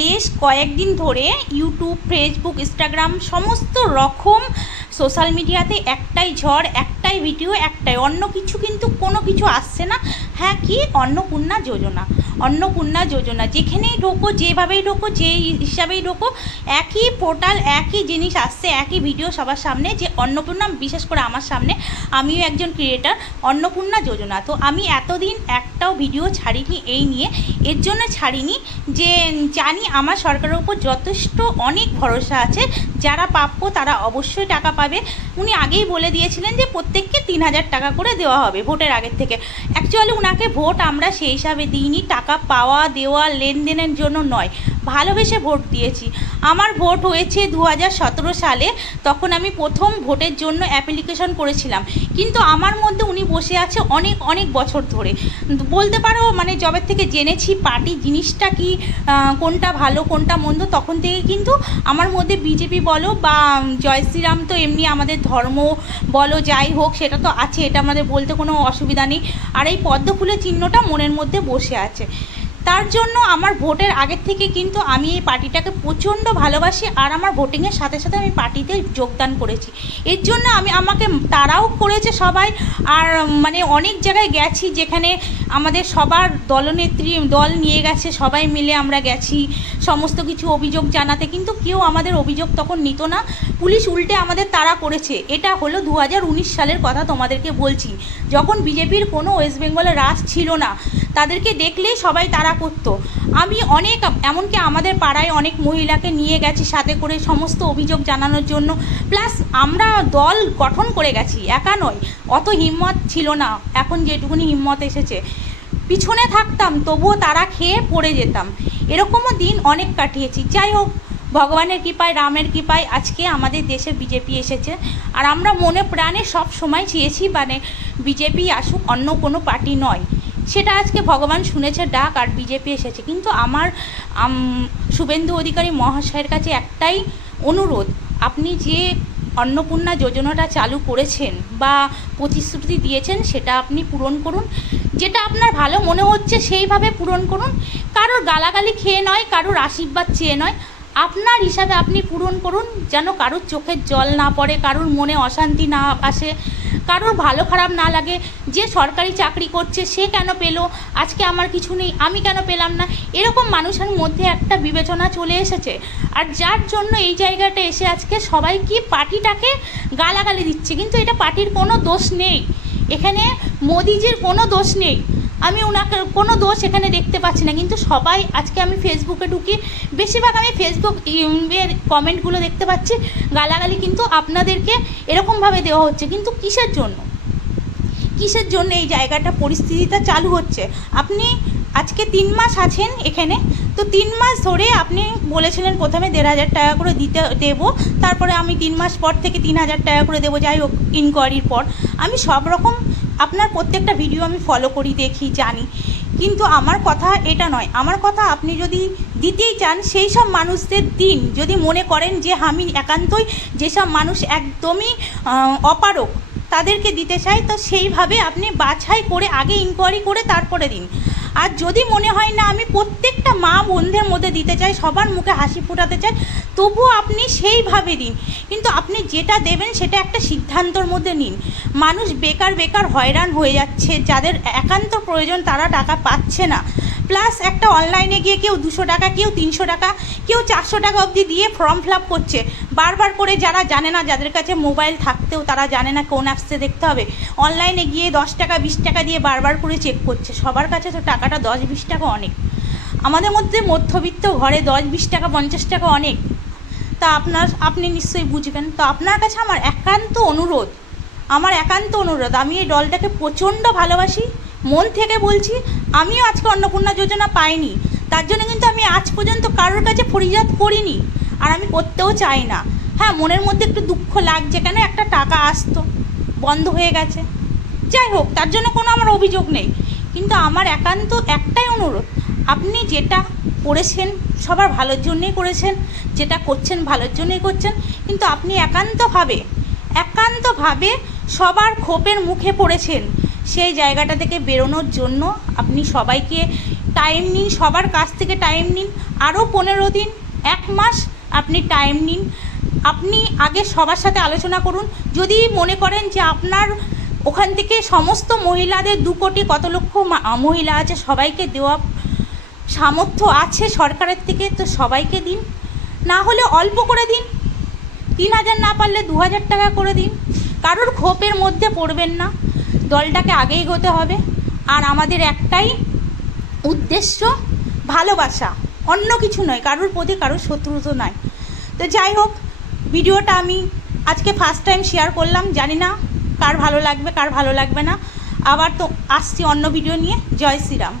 বেশ কয়েকদিন ধরে ইউটিউব, ফেসবুক, ইনস্টাগ্রাম সমস্ত রকম সোশ্যাল মিডিয়াতে একটাই ঝড়, একটাই ভিডিও, একটাই, অন্য কিছু কিন্তু কোনো কিছু আসছে না। হ্যাঁ, কি অন্নপূর্ণা যোজনা, অন্নপূর্ণা যোজনা যেখানেই ঢোকো, যেভাবেই ঢোকো, যে হিসাবেই ঢোকো, একই পোর্টাল, একই জিনিস আসছে, একই ভিডিও সবার সামনে, যে অন্নপূর্ণা, বিশেষ করে আমার সামনে, আমিও একজন ক্রিয়েটার, অন্নপূর্ণা যোজনা। তো আমি এতদিন একটাও ভিডিও ছাড়িনি এই নিয়ে, এর জন্য ছাড়িনি যে জানি আমার সরকারের উপর যথেষ্ট অনেক ভরসা আছে, যারা প্রাপ্য তারা অবশ্যই টাকা পাবে। উনি আগেই বলে দিয়েছিলেন যে প্রত্যেককে 3,000 টাকা করে দেওয়া হবে ভোটের আগের থেকে। অ্যাকচুয়ালি ওনাকে ভোট আমরা সেই হিসাবে দিইনি, টাকা পাওয়া দেওয়া লেনদেনের জন্য নয়, ভালোবেসে ভোট দিয়েছি। আমার ভোট হয়েছে 2017 সালে, তখন আমি প্রথম ভোটের জন্য অ্যাপ্লিকেশন করেছিলাম, কিন্তু আমার মধ্যে উনি বসে আছে অনেক অনেক বছর ধরে, বলতে পারো মানে জবের থেকে জেনেছি পার্টি জিনিসটা কি, কোনটা ভালো কোনটা মন্দ, তখন থেকে কিন্তু আমার মধ্যে বিজেপি বলো বা জয় শ্রীরাম, তো এমনি আমাদের ধর্ম বলো যাই হোক সেটা তো আছে, এটা আমাদের বলতে কোনো অসুবিধা নেই। আর এই পদ্ম ফুলের চিহ্নটা মনের মধ্যে বসে আছে, তার জন্য আমার ভোটের আগের থেকে কিন্তু আমি এই পার্টিটাকে প্রচণ্ড ভালোবাসি, আর আমার ভোটিংয়ের সাথে সাথে আমি পার্টিতে যোগদান করেছি। এর জন্য আমাকে তারাও করেছে সবাই, আর মানে অনেক জায়গায় গেছি যেখানে আমাদের সবার দলনেত্রী দল নিয়ে গেছে, সবাই মিলে আমরা গেছি সমস্ত কিছু অভিযোগ জানাতে, কিন্তু কেউ আমাদের অভিযোগ তখন নিত না, পুলিশ উল্টে আমাদের তাড়া করেছে। এটা হলো 2019 সালের কথা তোমাদেরকে বলছি, যখন বিজেপির কোনো ওয়েস্ট বেঙ্গলে রাজ ছিল না, তাদেরকে দেখলেই সবাই তাড়া করতো। আমি অনেক, এমনকি আমাদের পাড়ায় অনেক মহিলাকে নিয়ে গেছি সাথে করে সমস্ত অভিযোগ জানানোর জন্য, প্লাস আমরা দল গঠন করে গেছি, একা নয়, অত হিম্মত ছিল না, এখন যেটুকুনি হিম্মত এসেছে। পিছনে থাকতাম তবুও তারা খেয়ে পড়ে যেতাম, এরকমও দিন অনেক কাটিয়েছি। যাই হোক, ভগবানের কৃপায়, রামের কৃপায় আজকে আমাদের দেশে বিজেপি এসেছে, আর আমরা মনে প্রাণে সব সময় চেয়েছি মানে বিজেপি আসুক, অন্য কোনো পার্টি নয়, সেটা আজকে ভগবান শুনেছে ডাক, আর বিজেপি এসেছে। কিন্তু আমার শুভেন্দু অধিকারী মহাশয়ের কাছে একটাই অনুরোধ, আপনি যে অন্নপূর্ণা যোজনাটা চালু করেছেন বা প্রতিশ্রুতি দিয়েছেন সেটা আপনি পূরণ করুন, যেটা আপনার ভালো মনে হচ্ছে সেইভাবে পূরণ করুন, কারোর গালাগালি খেয়ে নয়, কারোর আশীর্বাদ চেয়ে নয়, আপনার হিসাবে আপনি পূরণ করুন, যেন কারোর চোখের জল না পড়ে, কারোর মনে অশান্তি না আসে, কারোর ভালো খারাপ না লাগে, যে সরকারি চাকরি করছে সে কেন পেলো, আজকে আমার কিছু নেই আমি কেন পেলাম না, এরকম মানুষের মধ্যে একটা বিবেচনা চলে এসেছে। আর যার জন্য এই জায়গাটা এসে আজকে সবাই কি পার্টিটাকে গালাগালি দিচ্ছে, কিন্তু এটা পার্টির কোনো দোষ নেই, এখানে মোদিজির কোনো দোষ নেই, আমি ওনাকে কোনো দোষ এখানে দেখতে পাচ্ছি না। কিন্তু সবাই আজকে, আমি ফেসবুকে ঢুকি, বেশিরভাগ আমি ফেসবুক এর কমেন্টগুলো দেখতে পাচ্ছি, গালাগালি কিন্তু আপনাদেরকে এরকমভাবে দেওয়া হচ্ছে, কিন্তু কিসের জন্য, কিসের জন্য এই জায়গাটা পরিস্থিতিটা চালু হচ্ছে? আপনি আজকে 3 মাস আছেন এখানে, তো 3 মাস ধরে আপনি বলেছিলেন প্রথমে 1,500 টাকা করে দেবো, তারপরে আমি 3 মাস পর থেকে 3,000 টাকা করে দেবো, যাই হোক ইনকোয়ারির পর আমি সব রকম আপনার প্রত্যেকটা ভিডিও আমি ফলো করি, দেখি, জানি, কিন্তু আমার কথা এটা নয়, আমার কথা আপনি যদি দিতেই চান সেই সব মানুষদের দিন, যদি মনে করেন যে আমি একান্তই যেসব মানুষ একদমই অপারক তাদেরকে দিতে চাই, তো সেইভাবে আপনি বাছাই করে আগে ইনকোয়ারি করে তারপরে দিন। আর যদি মনে হয় না আমি প্রত্যেকটা মা বোনদের মধ্যে দিতে চাই, সবার মুখে হাসি ফোটাতে চাই, তবুও আপনি সেইভাবে দিন, কিন্তু আপনি যেটা দেবেন সেটা একটা সিদ্ধান্তর মধ্যে নিন। মানুষ বেকার বেকার হয়রান হয়ে যাচ্ছে, যাদের একান্ত প্রয়োজন তারা টাকা পাচ্ছে না, প্লাস একটা অনলাইনে গিয়ে কেউ 200 টাকা, কেউ 300 টাকা, কেউ 400 টাকা অবধি দিয়ে ফর্ম ফিল আপ করছে, বারবার করে, যারা জানে না, যাদের কাছে মোবাইল থাকতেও তারা জানে না কোন অ্যাপসে দেখতে হবে, অনলাইনে গিয়ে 10 টাকা 20 টাকা দিয়ে বারবার করে চেক করছে। সবার কাছে তো টাকাটা 10-20 টাকা অনেক, আমাদের মধ্যে মধ্যবিত্ত ঘরে 10-20 টাকা 50 টাকা অনেক, তা আপনি নিশ্চয়ই বুঝবেন। তো আপনার কাছে আমার একান্ত অনুরোধ, আমি এই দলটাকে প্রচণ্ড ভালোবাসি, মন থেকে বলছি, আমিও আজকে অন্নপূর্ণা যোজনা পাইনি, তার জন্য কিন্তু আমি আজ পর্যন্ত কারোর কাছে ফরিয়াদ করিনি, আর আমি করতেও চাই না। হ্যাঁ, মনের মধ্যে একটু দুঃখ লাগছে, কেন একটা টাকা আসতো বন্ধ হয়ে গেছে, যাই হোক, তার জন্য কোনো আমার অভিযোগ নেই, কিন্তু আমার একান্ত একটাই অনুরোধ, আপনি যেটা করেছেন সবার ভালোর জন্যই করেছেন, যেটা করছেন ভালোর জন্যই করছেন, কিন্তু আপনি একান্তভাবে সবার ক্ষোভের মুখে পড়েছেন, সেই জায়গাটা থেকে বেরোনোর জন্য আপনি সবাইকে টাইম নিন, সবার কাছ থেকে টাইম নিন, আরও 15 দিন, 1 মাস আপনি টাইম নিন। আপনি আগে সবার সাথে আলোচনা করুন। যদি মনে করেন যে আপনার ওখান থেকে সমস্ত মহিলাদের 2 কোটি কত লক্ষ মহিলা আছে, সবাইকে দেওয়া সামর্থ্য আছে সরকারের থেকে, তো সবাইকে দিন। না হলে অল্প করে দিন, 3000 না পারলে 2000 টাকা করে দিন। কারোর ক্ষোভের মধ্যে পড়বেন না, দলটাকে আগে এগোতে হবে। আর আমাদের একটাই উদ্দেশ্য, ভালোবাসা, অন্য কিছু নয়, কারোর প্রতি কারোর শত্রুতা নয়। তো যাই হোক, ভিডিওটা আমি আজকে ফার্স্ট টাইম শেয়ার করলাম, জানি না কার ভালো লাগবে কার ভালো লাগবে না। আবার তো আসছি অন্য ভিডিও নিয়ে। জয় শ্রীরাম।